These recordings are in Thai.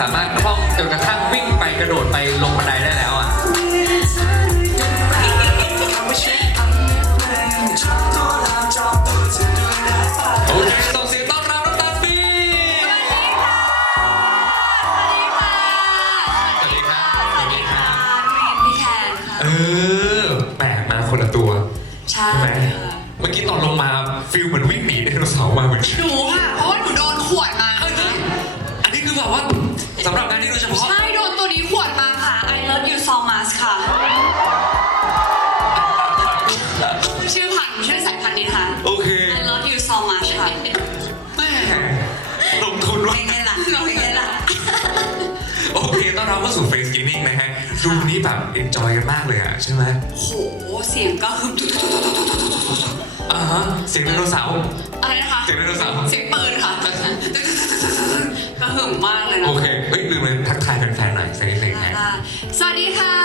สามารถ ใช่โดนตัวนี้ขวดมาค่ะ I love you so much ค่ะ ชื่อพันธุ์ชื่อสายพันธุ์นี้ค่ะ โอเค I love you so much ค่ะแม่ลงทุนไว้เป็นไงล่ะเป็นไงล่ะ โอเคต้อนรับเข้าสู่เฟสกินนิ่งนะฮะ ดูวันนี้แบบเอนจอยกันมากเลยอะใช่ไหมโห เสียงก็คืออ่าฮะเสียงไดโนเสาร์ อะไรนะคะ เสียงไดโนเสาร์ เสียงปืนค่ะ ก็หึ่มมากเลยนะโอเค แฟนๆหน่อยสักนิดหนึ่งนะ สวัสดีค่ะ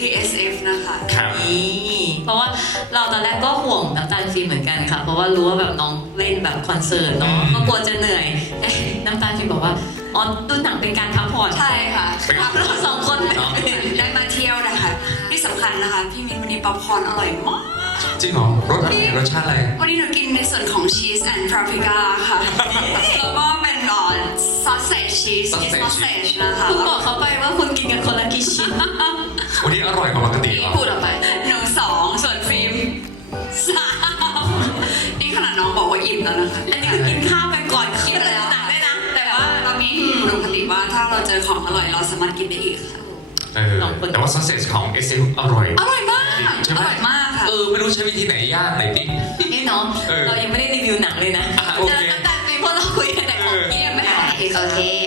ที่ SF นะคะครับนี่เพราะว่าเราตอนแรกก็ห่วงน้ำตาลฟิล์มเหมือนกันค่ะ เพราะว่ารู้ว่าแบบน้องเล่นแบบคอนเสิร์ตเนาะอืมก็กลัวจะเหนื่อยเอ๊ะน้ำตาลฟิล์มบอกว่าอ๋อดูหนังเป็นการพักผ่อนใช่ค่ะเราสองคนเนาะได้มาเที่ยวนะคะที่สำคัญนะคะ พี่มินวันนี้ป๊อปคอร์นอร่อยมากจริงเหรอรสอะไรรสชาติอะไร วันนี้หนูกินในส่วนของชีสแอนด์พาปริก้าค่ะแล้วก็เป็นออ ซอสเซจชีส sausage ซอสเซจนะคะคุณบอกเขาไปว่าคุณกินกันคนละกี่ชิ้นวันนี้อร่อยกว่าปกติเหรอพูดออกไปหนูสองส่วนฟิล์มสามนี่ขนาดน้องบอกว่าอิ่มแล้วนะคะอันนี้คือกินข้าวกันก่อนคิดแล้แล้ววหนักด้วยนะแต่ว่าเรามีปกติว่าถ้าเราเจอของอร่อยเราสามารถกินได้อีกค่ะ เออแต่ว่าซอสเซจของ s ออร่อย อร่อยมากใช่ไหอมร่อยมากค่ะ เออไม่รู้ใช้วิธีไหนย่างไหนดิ้ง นี่เนาะเออ เรายังไม่ได้รีวิวหนังเลยนะ อะโอเจเค นไ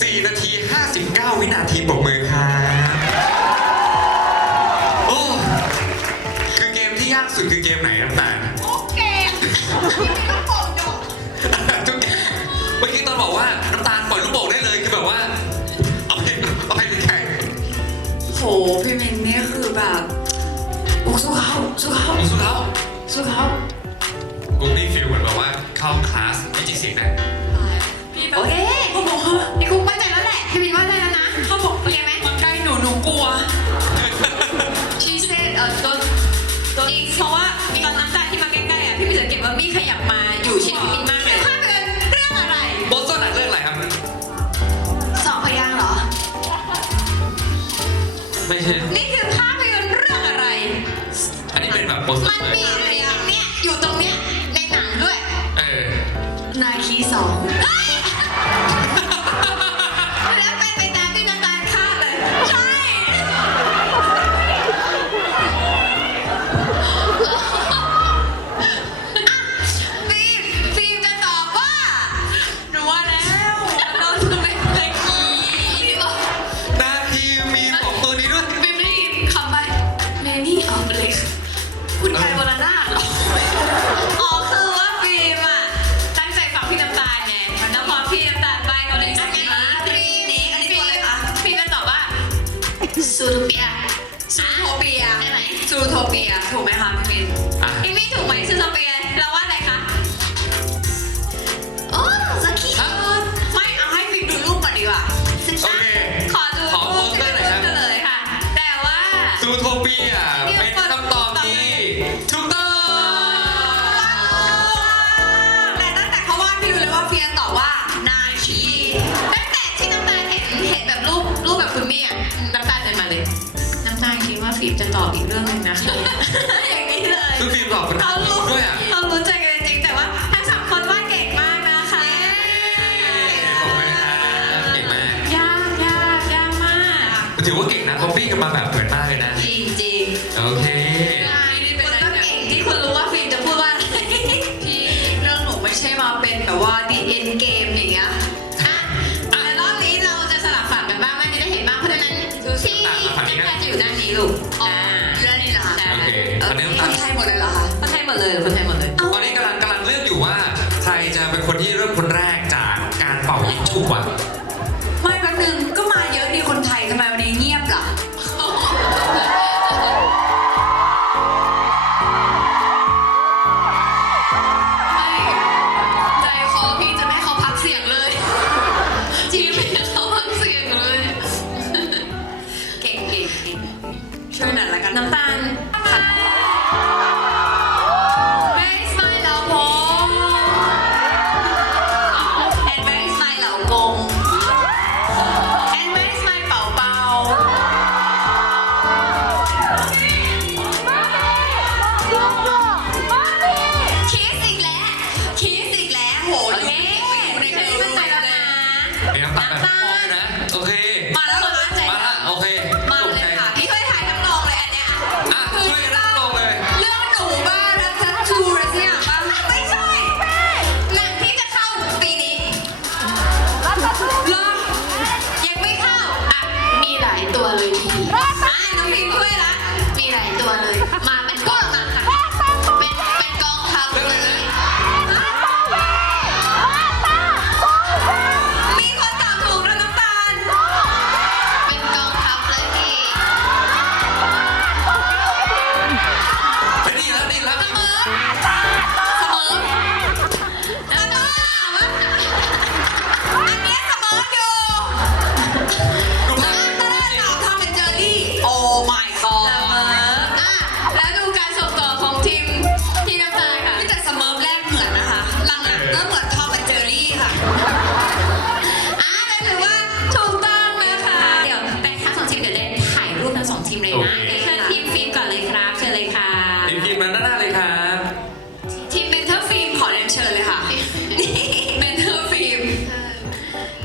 4 นาที 59 วินาทีปกมือครับโอ้ คือเกมที่ยากสุดคือเกมไหนครับตาลโอเคไม่ต้องกอกทุกเกมเมื่อกี้ตอนบอกว่าน้ำตาลปล่อยลูกโป่ได้เลยคือแบบว่า เอาไปเอาไปแข่งโหพี่เมงเนี่ยคือแบบโอ้สู้เขาสู้เขาสู้เขาสู้เขา Nee. ซูโทเปียใช่ไหมซูโทเปียถูกไหมคะพี่มินอะ พี่มินถูกไหมซูโทเปีย ตอบอีกเรื่องเลยนะอย่างนี้เลยคือฟิล์มตอบคนเขารู้ด้วยอะเขารู้ใจกันจริงแต่ว่าทั้งสองคนว่าเก่งมากนะคะะเก่งมากยากยากยากมากถือว่าเก่งนะเขาปี้กันมาแบบเหมือนมากเลยนะ จริงจริงโอเค คุณเก่งที่คุณรู้ว่าฟิลมจะพูดว่าอะไรเรื่องหนูไม่ใช่มาเป็นแบบว่าดีอิต คนไทหมดเลยเหรอคะคนไทหมดเลยคนไทหมดเลย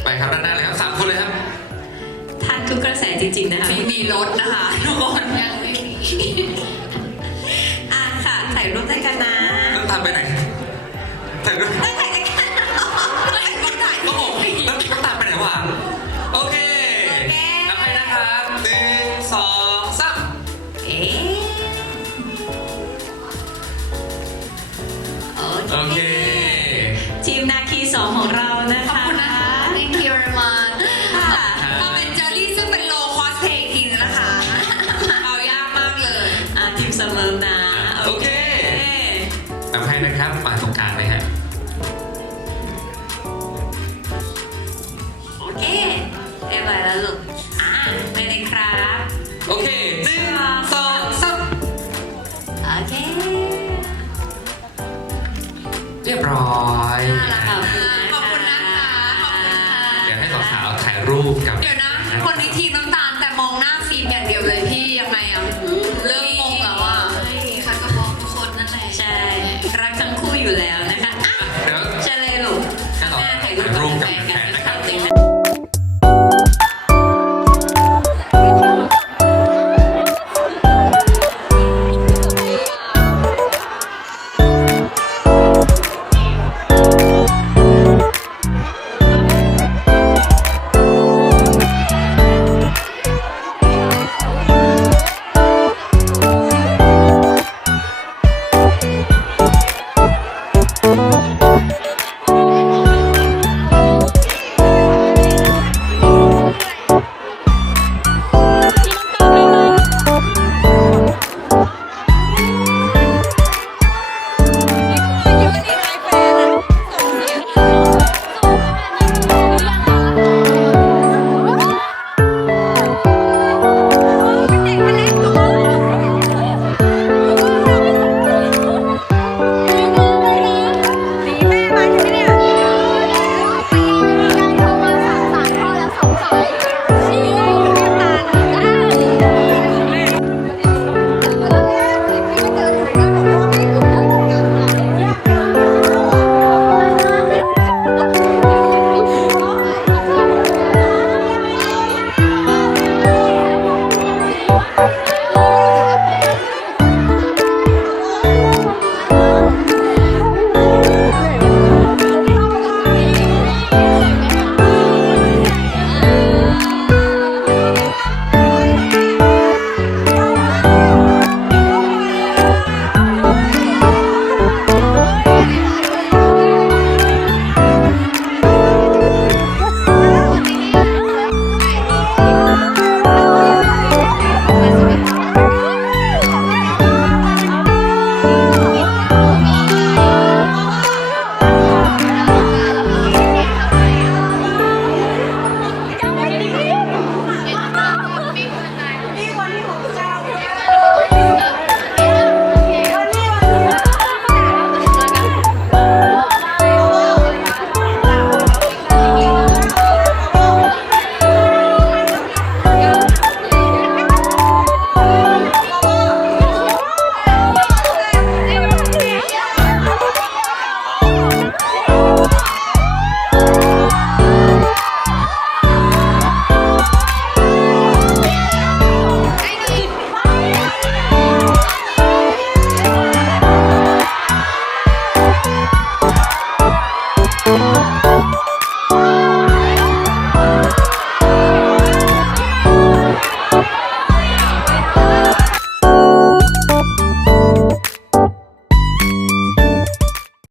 ไปครับด้านหน้าเลยครับสามคนเลยครับท่านทุกกระแสจริง ๆ นะคะไม่มีรถนะคะทุกคนยังไม่มีอะค่ะถ่ายรูปด้วยกันนะ ต้องทำไปไหนถ่ายรูปถ